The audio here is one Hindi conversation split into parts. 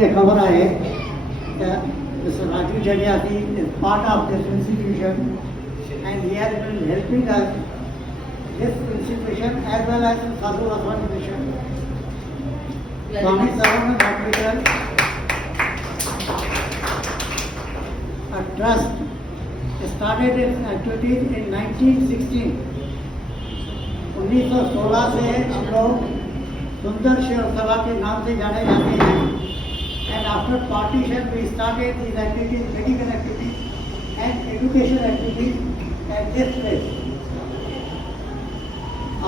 के खबर आए Mr. Raju Janyati is part of this institution and he has been helping us, this institution as well as Sadhu Vaswani Mission. Swami Saravanan Hospital, a trust, started its activities in 1916. 1916 से हम लोग सुंदर शिव सभा के नाम से जाने जाते हैं and after partition we started these activities, medical activities and education activities at this place.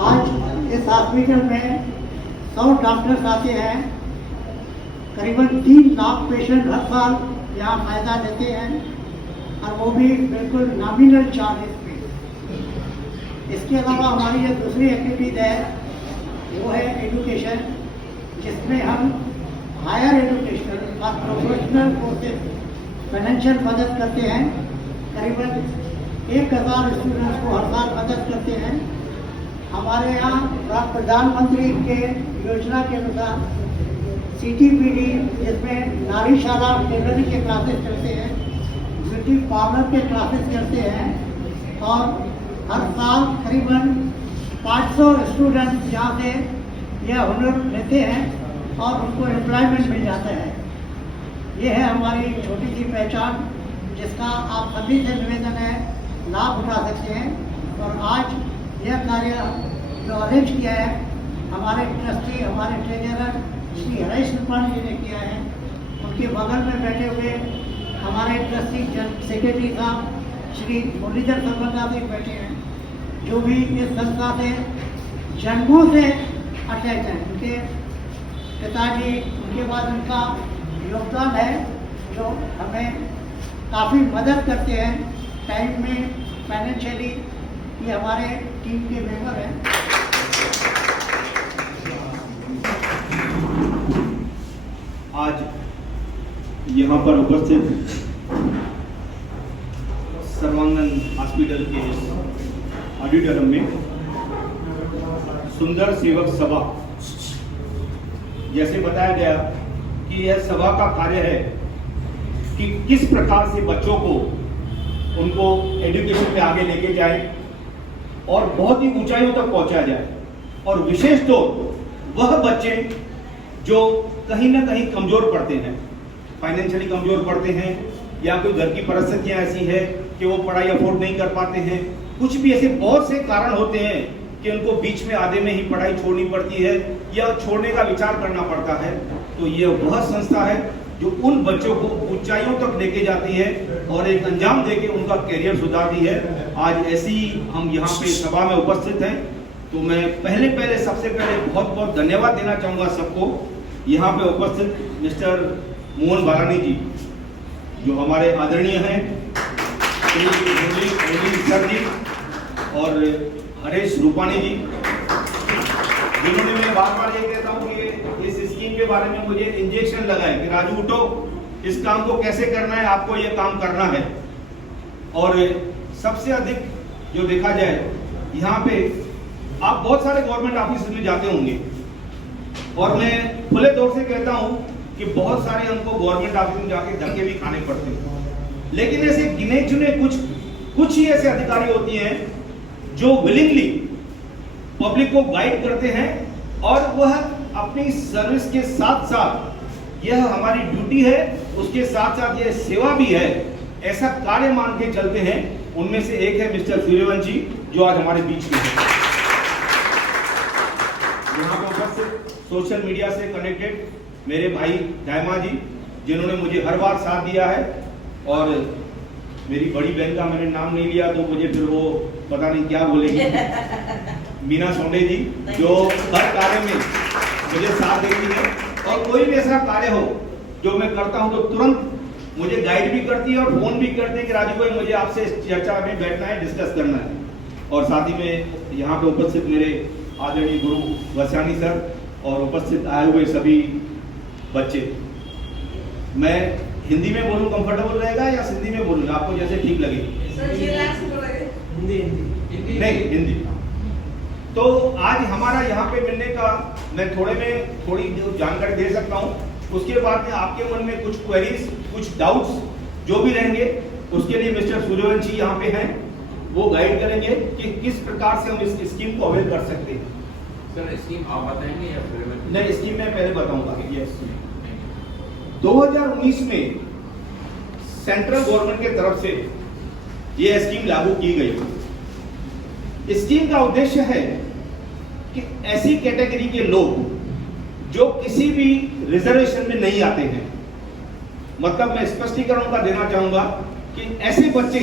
आज इस हॉस्पिटल में 100 डॉक्टर्स आते हैं, करीबन 3 लाख पेशेंट हर साल यहाँ फायदा लेते हैं और वो भी बिल्कुल नॉमिनल चार्जेस पे। इसके अलावा हमारी जो दूसरी एक्टिविटीज है वो है एजुकेशन, जिसमें हम हायर एजुकेशन और प्रोफेशनल कोर्सेज फाइनेंशियल मदद करते हैं। करीबन 1000 स्टूडेंट्स को हर साल मदद करते हैं। हमारे यहाँ प्रधानमंत्री के योजना के अनुसार CTPD, जिसमें नारीशाला टेलरिंग के क्लासेस चलते हैं, ब्यूटी पार्लर के क्लासेस चलते हैं और हर साल करीबन 500 स्टूडेंट्स यहाँ से यह हुनर लेते हैं और उनको एम्प्लॉयमेंट मिल जाता है। ये है हमारी छोटी सी पहचान, जिसका आप सभी से निवेदन है लाभ उठा सकते हैं। और आज यह कार्य जो अरेंज किया है हमारे ट्रस्टी, हमारे ट्रेजरर श्री हरेश रूपाणी जी ने किया है। उनके बगल में बैठे हुए हमारे ट्रस्टी सेक्रेटरी साहब श्री मुरलीधर सरबंगा जी बैठे हैं, जो भी इस संस्था से जन्मों से अटैच हैं। उनके पिताजी, उनके बाद उनका योगदान है जो हमें काफ़ी मदद करते हैं टाइम में, फाइनेंशियली। ये हमारे टीम के मेंबर हैं। आज यहाँ पर उपस्थित सर्वांगन हॉस्पिटल के ऑडिटोरियम में सुंदर सेवक सभा, जैसे बताया गया कि यह सभा का कार्य है कि किस प्रकार से बच्चों को उनको एजुकेशन पे आगे लेके जाए और बहुत ही ऊंचाइयों तक पहुंचाया जाए। और विशेष तो वह बच्चे जो कहीं ना कहीं कमजोर पड़ते हैं, फाइनेंशियली कमजोर पड़ते हैं, या कोई घर की परिस्थितियां ऐसी है कि वो पढ़ाई अफोर्ड नहीं कर पाते हैं, कुछ भी ऐसे बहुत से कारण होते हैं कि उनको बीच में आधे में ही पढ़ाई छोड़नी पड़ती है या छोड़ने का विचार करना पड़ता है। तो ये वह संस्था है जो उन बच्चों को ऊंचाइयों तक लेके जाती है और एक अंजाम देके उनका करियर सुधारती है। आज ऐसी हम यहाँ पे सभा में उपस्थित हैं, तो मैं पहले सबसे पहले बहुत बहुत धन्यवाद देना चाहूँगा सबको। यहाँ पे उपस्थित मिस्टर मोहन बालानी जी, जो हमारे आदरणीय हैं, सर जी और हरेश रूपाणी जी, जिन्होंने मैं बार ये कहता हूँ कि इस स्कीम के बारे में मुझे इंजेक्शन लगाए कि राजू उठो, इस काम को कैसे करना है, आपको ये काम करना है। और सबसे अधिक जो देखा जाए यहाँ पे आप बहुत सारे गवर्नमेंट ऑफिस में जाते होंगे और मैं खुले तौर से कहता हूँ कि बहुत सारे हमको गवर्नमेंट ऑफिस में जाके धक्के भी खाने पड़ते हैं, लेकिन ऐसे गिने चुने कुछ ही ऐसे अधिकारी होती हैं जो विलिंगली पब्लिक को गाइड करते हैं और वह अपनी सर्विस के साथ साथ, यह हमारी ड्यूटी है, उसके साथ साथ यह सेवा भी है, ऐसा कार्य मान के चलते हैं। उनमें से एक है मिस्टर सूर्यवंशी, जो आज हमारे बीच में है। यहाँ पर उपस्थित सोशल मीडिया से कनेक्टेड मेरे भाई दायमा जी, जिन्होंने मुझे हर बार साथ दिया है। और मेरी बड़ी बहन का मैंने नाम नहीं लिया तो मुझे फिर वो पता नहीं क्या बोलेगी, मीना सोंडे जी, जो हर कार्य में मुझे साथ देती है और कोई भी ऐसा कार्य हो जो मैं करता हूं तो तुरंत मुझे गाइड भी करती है और फोन भी करते हैं कि राजू भाई मुझे आपसे चर्चा में बैठना है, डिस्कस करना है। और साथ ही में यहाँ पे उपस्थित मेरे आदरणीय गुरु वस्यानी सर और उपस्थित आए हुए सभी बच्चे। मैं हिंदी में बोलूं कंफर्टेबल रहेगा या सिंधी में बोलूं, आपको जैसे ठीक लगे? हिंदी। तो आज हमारा यहाँ पे मिलने का मैं थोड़ी जानकारी दे सकता हूँ उसके बाद में आपके मन में कुछ क्वेरीज, कुछ डाउट्स जो भी रहेंगे, उसके लिए मिस्टर सूर्यवंशी यहाँ पे हैं, वो गाइड करेंगे कि किस प्रकार से हम इस स्कीम को अवेल कर सकते हैं। सर स्कीम आप बताएंगे या फिर नहीं, स्कीम मैं पहले बताऊंगा। यस, 2019 में सेंट्रल गवर्नमेंट के तरफ से ये स्कीम लागू की गई। स्कीम का उद्देश्य है कि ऐसी कैटेगरी के लोग जो किसी भी रिजर्वेशन में नहीं आते हैं, मतलब मैं स्पष्टीकरण का देना चाहूंगा कि ऐसे बच्चे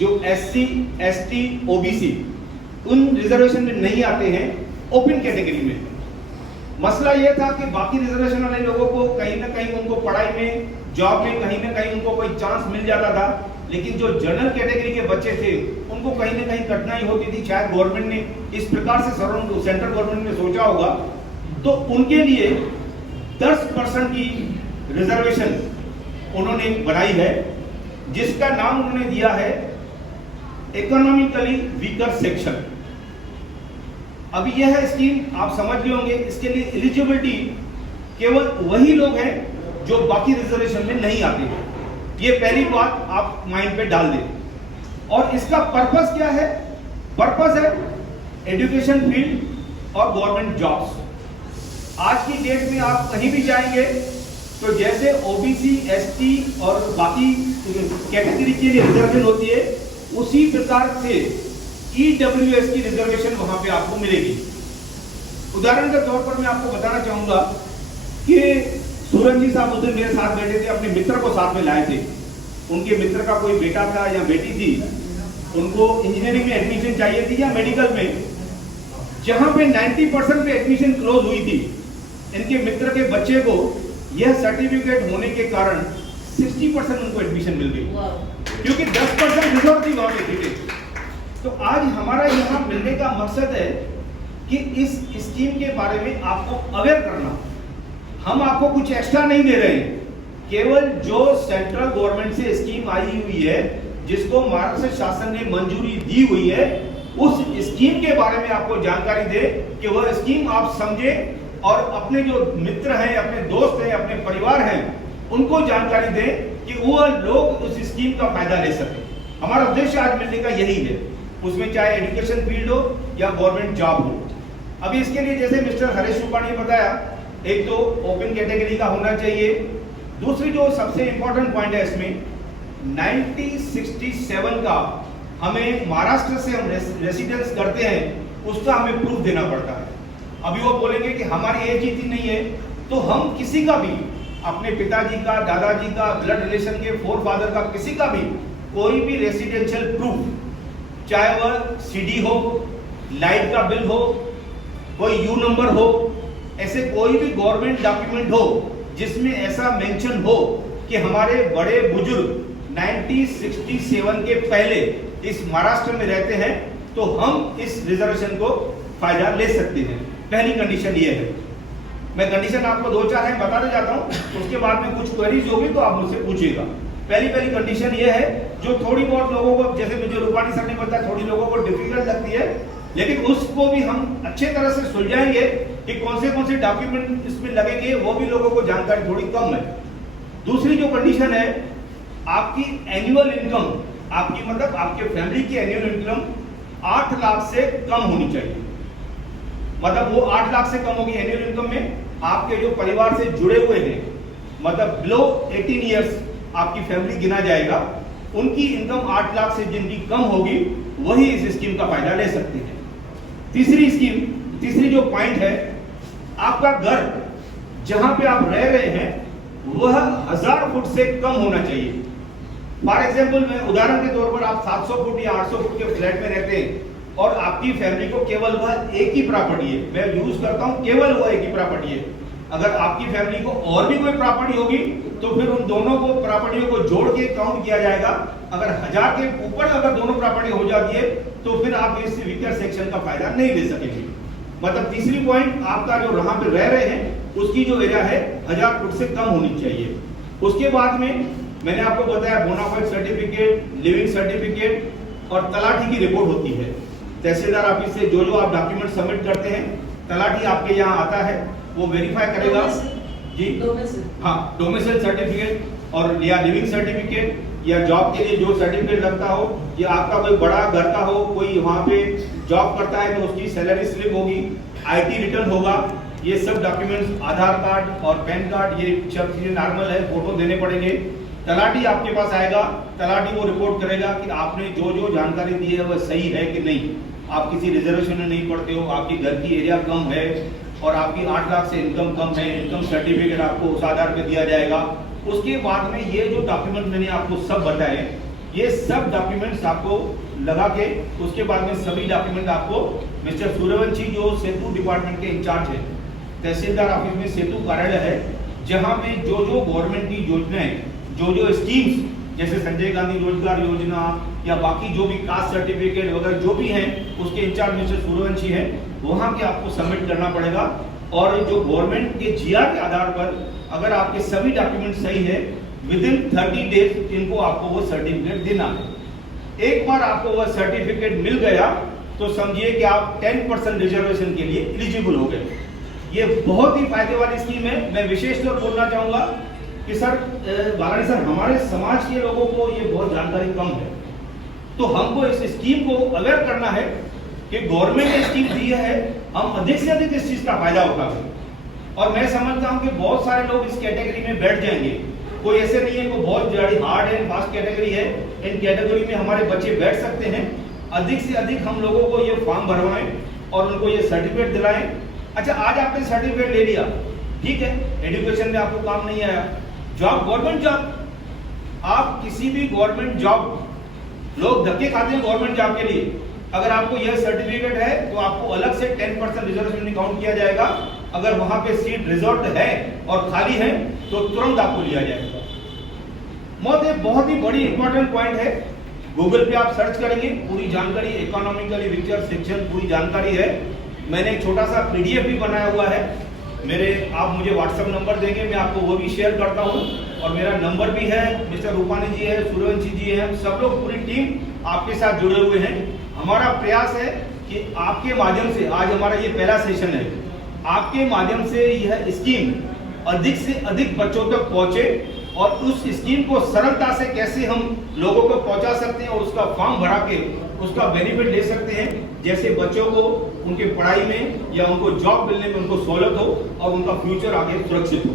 जो SC, ST, OBC उन रिजर्वेशन में नहीं आते हैं, ओपन कैटेगरी में। मसला यह था कि बाकी रिजर्वेशन वाले लोगों को कहीं ना कहीं उनको पढ़ाई में, जॉब में कहीं ना कहीं उनको कोई चांस मिल जाता था, लेकिन जो जनरल कैटेगरी के बच्चे थे उनको कहीं ना कहीं कठिनाई होती थी। शायद गवर्नमेंट ने इस प्रकार से सेंट्रल गवर्नमेंट ने सोचा होगा, तो उनके लिए 10% की रिजर्वेशन उन्होंने बनाई है, जिसका नाम उन्होंने दिया है इकोनॉमिकली वीकर सेक्शन। अभी यह स्कीम आप समझ गए होंगे, इसके लिए एलिजिबिलिटी केवल वही लोग हैं जो बाकी रिजर्वेशन में नहीं आते हैं। ये पहली बात आप माइंड पे डाल दें। और इसका पर्पस क्या है? पर्पस है एजुकेशन फील्ड और गवर्नमेंट जॉब्स। आज की डेट में आप कहीं भी जाएंगे तो जैसे OBC, ST और बाकी कैटेगरी के लिए रिजर्वेशन होती है, उसी प्रकार से EWS की रिजर्वेशन वहां पे आपको मिलेगी। उदाहरण के तौर पर मैं आपको बताना चाहूंगा कि सूरज जी साहब उस दिन मेरे साथ बैठे थे, अपने मित्र को साथ में लाए थे। उनके मित्र का कोई बेटा था या बेटी थी, उनको इंजीनियरिंग में एडमिशन चाहिए थी या मेडिकल में, जहां पे 90% पे एडमिशन क्लोज हुई थी। इनके मित्र के बच्चे को यह सर्टिफिकेट होने के कारण 60% उनको एडमिशन मिल गई, क्योंकि 10% रिजर्व थी वहां पे सीटें। तो आज हमारा यहाँ मिलने का मकसद है कि इस स्कीम के बारे में आपको अवेयर करना। हम आपको कुछ एक्स्ट्रा नहीं दे रहे हैं, केवल जो सेंट्रल गवर्नमेंट से स्कीम आई हुई है, जिसको महाराष्ट्र शासन ने मंजूरी दी हुई है, उस स्कीम के बारे में आपको जानकारी दे कि वह स्कीम आप समझे और अपने जो मित्र हैं, अपने दोस्त हैं, अपने परिवार हैं, उनको जानकारी दें कि वह लोग उस स्कीम का फायदा ले सके। हमारा उद्देश्य आज मिलने का यही है, उसमें चाहे एजुकेशन फील्ड हो या गवर्नमेंट जॉब हो। अभी इसके लिए जैसे मिस्टर हरीश रूपाणी ने बताया, एक तो ओपन कैटेगरी का होना चाहिए। दूसरी जो सबसे इंपॉर्टेंट पॉइंट है इसमें, 1967 का हमें महाराष्ट्र से हम रेसिडेंस करते हैं, उसका हमें प्रूफ देना पड़ता है। अभी वो बोलेंगे कि हमारी एज इतनी नहीं है, तो हम किसी का भी, अपने पिताजी का, दादाजी का, ब्लड रिलेशन के फोर फादर का, किसी का भी कोई भी रेसिडेंशियल प्रूफ, चाहे वह CD हो, लाइट का बिल हो, कोई U नंबर हो, ऐसे कोई भी गवर्नमेंट डॉक्यूमेंट हो जिसमें ऐसा मेंशन हो कि हमारे बड़े बुजुर्ग 1967 के पहले इस महाराष्ट्र में रहते हैं, तो हम इस रिजर्वेशन को फायदा ले सकते हैं। पहली कंडीशन ये है। मैं कंडीशन आपको 2-4 है बताते जाता हूं, उसके बाद में कुछ क्वेरीज होगी तो आप मुझसे पूछिएगा। पहली कंडीशन ये है, जो थोड़ी बहुत लोगों को, जैसे मुझे रूपाणी सर ने बताया, थोड़ी लोगों को डिफिकल्ट लगती है, लेकिन उसको भी हम अच्छे तरह से सुलझाएंगे कि कौन से डॉक्यूमेंट इसमें लगेंगे, वो भी लोगों को जानकारी थोड़ी कम है। दूसरी जो कंडीशन है, आपकी एनुअल इनकम, आपकी मतलब आपके फैमिली की एनुअल इनकम 8 लाख से कम होनी चाहिए। मतलब वो 8 लाख से कम होगी एनुअल इनकम में। आपके जो परिवार से जुड़े हुए हैं, मतलब बिलो 18 ईयर्स आपकी फैमिली गिना जाएगा, उनकी इनकम 8 लाख से जिनकी कम होगी, वही इस स्कीम का फायदा ले सकते हैं। तीसरी जो पॉइंट है, आपका घर जहां पे आप रह रहे हैं वह 1000 फुट से कम होना चाहिए। फॉर एग्जाम्पल, मैं उदाहरण के तौर पर आप 700 फुट या 800 फुट के फ्लैट में रहते हैं और आपकी फैमिली को केवल वह एक ही प्रॉपर्टी है, मैं यूज करता हूं केवल वह एक ही प्रॉपर्टी है। अगर आपकी फैमिली को और भी कोई प्रॉपर्टी होगी तो फिर उन दोनों को प्रॉपर्टियों को जोड़ के काउंट किया जाएगा। अगर 1000 के ऊपर अगर दोनों प्रॉपर्टी हो जाती है तो फिर आप इस वीकर सेक्शन का फायदा नहीं ले सकेंगे। मतलब तीसरी पॉइंट, आपका जो वहां पे रह रहे हैं उसकी जो एरिया है 1000 फुट से कम होनी चाहिए। उसके बाद में मैंने आपको बताया बोनाफाइड सर्टिफिकेट, लिविंग सर्टिफिकेट और तलाठी की रिपोर्ट होती है। तहसीलदार ऑफिस से जो आप डॉक्यूमेंट सबमिट करते हैं, तलाठी आपके यहाँ आता है, वो वेरीफाई करेगा। जी हाँ, डोमिसाइल सर्टिफिकेट और या लिविंग सर्टिफिकेट या जॉब के लिए जो सर्टिफिकेट लगता हो, या आपका कोई बड़ा घर का हो, कोई वहाँ पे जॉब करता है तो उसकी सैलरी स्लिप होगी, आईटी रिटर्न होगा, ये सब डॉक्यूमेंट्स, आधार कार्ड और पैन कार्ड, ये सब चीजें नॉर्मल है, फोटो देने पड़ेंगे। तलाटी आपके पास आएगा, तलाटी वो रिपोर्ट करेगा कि आपने जो जो जानकारी दी है वह सही है कि नहीं, आप किसी रिजर्वेशन में नहीं पढ़ते हो, आपकी घर की एरिया कम है और आपकी 8 लाख से इनकम कम है, इनकम सर्टिफिकेट आपको उस आधार पे दिया जाएगा। उसके बाद में ये जो डॉक्यूमेंट मैंने आपको सब बताए, ये सब डॉक्यूमेंट्स आपको लगा के उसके बाद में सभी डॉक्यूमेंट आपको मिस्टर सूर्यवंशी जो सेतु डिपार्टमेंट के इंचार्ज है, तहसीलदार ऑफिस में सेतु कार्यालय है, जहां में जो जो गवर्नमेंट की योजनाएं, जो जो स्कीम्स जैसे संजय गांधी रोजगार योजना या बाकी जो भी कास्ट सर्टिफिकेट वगैरह जो भी हैं, उसके इंचार्ज मिस्टर सूर्यवंशी हैं, वहां के आपको सबमिट करना पड़ेगा। और जो गवर्नमेंट के जीआर के आधार पर अगर आपके सभी डॉक्यूमेंट सही है, विदिन 30 डेज इनको आपको वो सर्टिफिकेट देना है। एक बार आपको वह सर्टिफिकेट मिल गया तो समझिए कि आप 10% रिजर्वेशन के लिए एलिजिबल हो गए। ये बहुत ही फायदे वाली स्कीम है। मैं विशेष तौर बोलना चाहूंगा कि सर बालानी सर, हमारे समाज के लोगों को ये बहुत जानकारी कम है, तो हमको इस स्कीम को अवेयर करना है कि गवर्नमेंट ने स्कीम दी है, हम अधिक से अधिक इस चीज का फायदा उठाएं। और मैं समझता हूं कि बहुत सारे लोग इस कैटेगरी में बैठ जाएंगे, कोई ऐसे नहीं है, कोई बहुत बड़ी हार्ड एंड फास्ट कैटेगरी है, इन कैटेगरी में हमारे बच्चे बैठ सकते हैं। अधिक से अधिक हम लोगों को ये फॉर्म भरवाएं और उनको ये सर्टिफिकेट दिलाएं। अच्छा, आज आपने सर्टिफिकेट ले लिया, ठीक है, एजुकेशन में आपको काम नहीं आया, जॉब, गवर्नमेंट जॉब, आप किसी भी गवर्नमेंट जॉब, लोग धक्के खाते हैं गवर्नमेंट जॉब के लिए, अगर आपको यह सर्टिफिकेट है तो आपको अलग से 10% रिजर्वेशन काउंट किया जाएगा। अगर वहां पे सीट रिजर्व्ड है और खाली है तो तुरंत आपको लिया जाएगा। बहुत ही बड़ी इंपॉर्टेंट पॉइंट है। गूगल पे आप सर्च करेंगे, पूरी जानकारी, इकोनॉमिकली विक्चर सेक्शन पूरी जानकारी है। मैंने एक छोटा सा पीडीएफ भी बनाया हुआ है, आप मुझे व्हाट्सएप नंबर देंगे, मैं आपको वो भी शेयर करता हूँ। और मेरा नंबर भी है, मिस्टर रूपानी जी है, सूर्यवंशी जी है, सब लोग, पूरी टीम आपके साथ जुड़े हुए हैं। हमारा प्रयास है कि आपके माध्यम से, आज हमारा ये पहला सेशन है, आपके माध्यम से यह स्कीम अधिक से अधिक बच्चों तक पहुंचे और उस स्कीम को सरलता से कैसे हम लोगों को पहुंचा सकते हैं और उसका फॉर्म भरा के उसका बेनिफिट ले सकते हैं, जैसे बच्चों को उनके पढ़ाई में या उनको जॉब मिलने में उनको सहूलत हो और उनका फ्यूचर आगे सुरक्षित हो।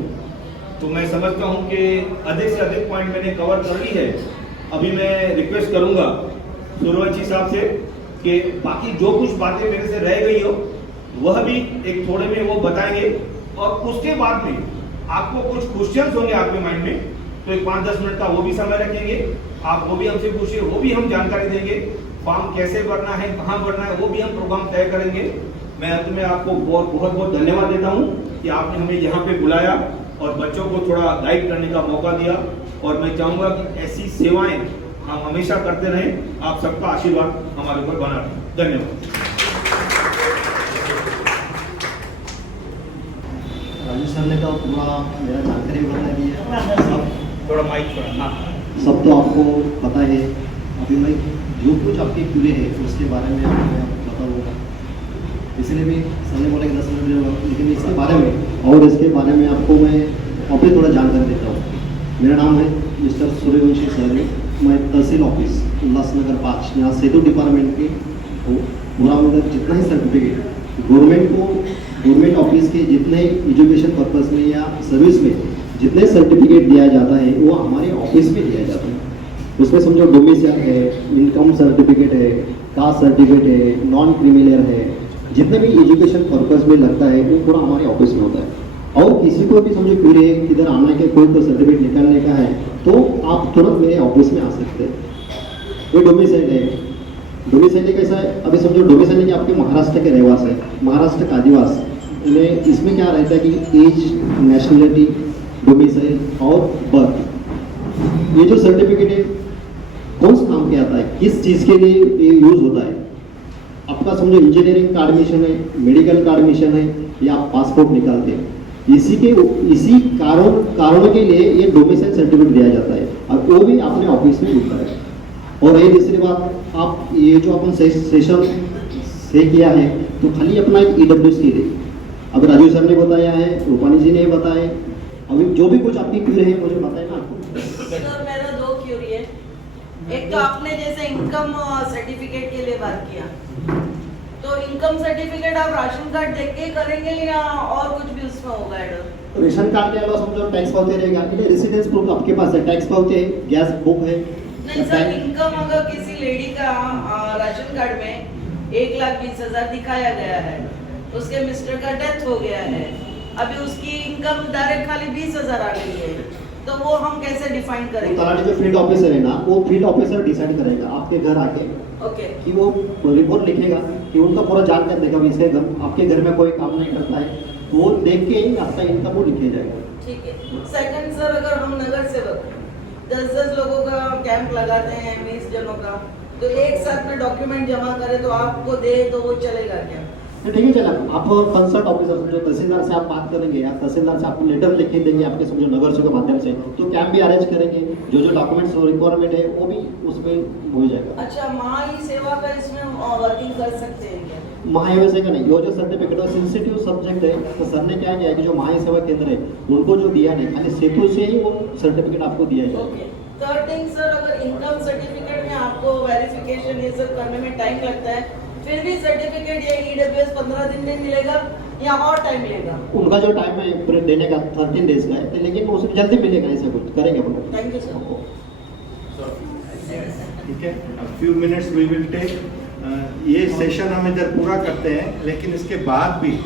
तो मैं समझता हूं कि अधिक से अधिक पॉइंट मैंने कवर कर ली है। अभी मैं रिक्वेस्ट करूंगा सूर्यवंशी साहब से कि बाकी जो कुछ बातें मेरे से रह गई हो वह भी एक थोड़े में वो बताएंगे, और उसके बाद में आपको कुछ क्वेश्चंस होंगे आपके माइंड में, तो एक 5-10 मिनट का वो भी समय रखेंगे, आप वो भी हमसे पूछिए, वो भी हम जानकारी देंगे। फॉर्म कैसे भरना है, कहाँ भरना है, वो भी हम प्रोग्राम तय करेंगे। मैं अंत में आपको बहुत बहुत धन्यवाद देता हूँ कि आपने हमें यहाँ पे बुलाया और बच्चों को थोड़ा गाइड करने का मौका दिया, और मैं चाहूँगा कि ऐसी सेवाएं हम हमेशा करते रहें। आप सबका आशीर्वाद हमारे ऊपर बना रहे। धन्यवाद। राजू सर ने तो पूरा मेरा जानकारी बता दिया, सब थोड़ा माइक थोड़ा, हाँ, सब तो आपको पता है। अभी मैं जो कुछ आपके पूरे है उसके बारे में मैं बताऊँगा, इसलिए भी सर ने बोला कि 10 मिनट, लेकिन इसके बारे में और इसके बारे में आपको मैं और भी थोड़ा जानकारी देता हूँ। मेरा नाम है मिस्टर सूर्यवंशी सर, मैं तहसील ऑफिस उल्लासनगर 5 यहाँ सेतु डिपार्टमेंट के पूरा मतलब जितना ही सर्टिफिकेट गवर्नमेंट ऑफिस के जितने एजुकेशन पर्पस में या सर्विस में जितने सर्टिफिकेट दिया जाता है वो हमारे ऑफिस में दिया जाता है। उसमें समझो डोमिसाइल है, इनकम सर्टिफिकेट है, कास्ट सर्टिफिकेट है, नॉन क्रिमिनल है, जितने भी एजुकेशन पर्पस में लगता है वो पूरा हमारे ऑफिस में होता है। और किसी को भी समझो फिर किधर आने के कोई तो सर्टिफिकेट निकालने का है तो आप तुरंत मेरे ऑफिस में आ सकते हैं। ये डोमिसाइल है, डोमिसाइल कैसा है, अभी समझो डोमिसाइल कि आपके महाराष्ट्र के रहवास है, महाराष्ट्र का आदिवास, इसमें क्या रहता है कि एज, नेशनलिटी, डोमिसाइल और बर्थ, ये जो सर्टिफिकेट है कौन से काम के आता है, किस चीज़ के लिए ये यूज होता है। आपका समझो इंजीनियरिंग का एडमिशन है, मेडिकल का एडमिशन है, या आप पासपोर्ट निकालते हैं, इसी कारणों के लिए ये डोमिसाइल सर्टिफिकेट दिया जाता है, और वो भी अपने ऑफिस में मिलता है। और ये दूसरी बात, आप ये जो अपन सेशन से किया है तो खाली अपना एक EWC है। अब राजू सर ने बताया है, रूपानी जी ने बताया, अभी जो भी कुछ आपकी क्यूरी है मुझे बताए ना आपको। सर मेरा 2 क्यूरी है। एक तो आपने जैसे इनकम सर्टिफिकेट के लिए बात किया, तो इनकम सर्टिफिकेट आप राशन कार्ड देख के करेंगे या और कुछ भी उसमें होगा ऐड? रेशन कार्ड के अलावा समझो टैक्स पावती रहेगा, रेसिडेंस प्रूफ आपके पास है, टैक्स पावती है, गैस बुक है। नहीं सर, इनकम अगर किसी लेडी का राशन कार्ड में 1,20,000 दिखाया गया है, उसके मिस्टर का डेथ हो गया है, अभी उसकी इनकम डायरेक्ट खाली 20,000 आ गई है, तो वो हम कैसे डिफाइन तो करेंगे? तलाटी जो फील्ड ऑफिसर है ना, वो फील्ड ऑफिसर डिसाइड करेगा आपके घर आके ओके कि वो रिपोर्ट लिखेगा कि उनका पूरा जानकारी देगा भी इसके घर, आपके घर में कोई काम नहीं करता है, तो वो देख के ही आपका इनकम वो लिखे जाएगा। ठीक है। सेकंड सर, अगर हम नगर सेवक 10-10 लोगों का कैंप लगाते हैं, 20 जनों का, तो एक साथ में डॉक्यूमेंट जमा करें तो आपको दे तो वो चलेगा क्या? तो ठीक है चला, आप कंसल्ट ऑफिसर समझो तहसीलदार से आप बात करेंगे या तहसीलदार से आपको लेटर लिख के देंगे आपके समझो नगर से के माध्यम से, तो कैंप भी अरेंज करेंगे, जो जो डॉक्यूमेंट्स रिक्वायरमेंट है वो भी उसमें हो जाएगा। अच्छा, महाई सेवा का इसमें वर्किंग कर सकते हैं क्या? महासेवा का नहीं, वो जो सर्टिफिकेट है सेंसिटिव सब्जेक्ट है, तो सर ने क्या किया कि जो महासेवा केंद्र है उनको जो दिया नहीं, खाली सेतु से ही वो सर्टिफिकेट आपको दिया जाएगा। ओके। थर्ड थिंग सर, अगर इनकम सर्टिफिकेट में आपको वेरिफिकेशन ये सब करने में टाइम लगता है, फिर भी सर्टिफिकेट या ईडब्ल्यूएस 15 दिन में मिलेगा या और टाइम लेगा? उनका जो टाइम है पूरे देने का 13 डेज का है, लेकिन उसमें जल्दी मिलेगा, ऐसा कुछ करेंगे हम लोग। Thank you sir. ठीक है, few minutes we will take. ये सेशन हम इधर पूरा करते हैं, लेकिन इसके बाद भी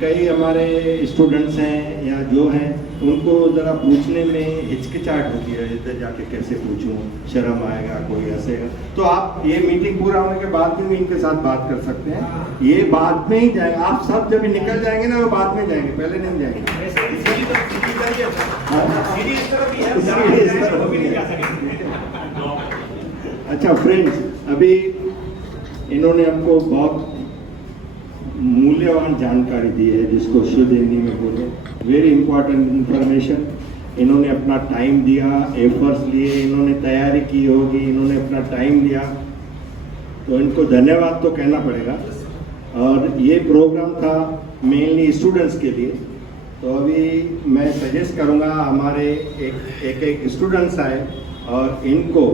कई हमारे स्टूडेंट्स हैं या जो हैं उनको ज़रा पूछने में हिचकिचाहट होती है, इधर जाके कैसे पूछूं, शर्म आएगा, कोई हंसेगा। तो आप ये मीटिंग पूरा होने के बाद भी इनके साथ बात कर सकते हैं, ये बाद में ही जाएंगे, आप सब जब निकल जाएंगे ना वो बाद में जाएंगे, पहले नहीं जाएंगे। अच्छा फ्रेंड्स, अभी इन्होंने हमको बहुत मूल्यवान जानकारी दी है, जिसको शुद्ध हिंदी में बोले वेरी इंपॉर्टेंट इंफॉर्मेशन। इन्होंने अपना टाइम दिया, एफर्ट्स लिए, इन्होंने तैयारी की होगी, इन्होंने अपना टाइम दिया, तो इनको धन्यवाद तो कहना पड़ेगा। और ये प्रोग्राम था मेनली स्टूडेंट्स के लिए, तो अभी मैं सजेस्ट करूँगा हमारे एक स्टूडेंट्स आए और इनको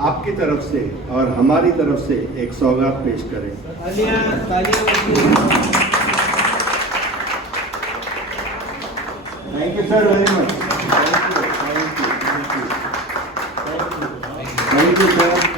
आपकी तरफ से और हमारी तरफ से एक सौगात पेश करें। Thank you sir, very much. Thank you sir.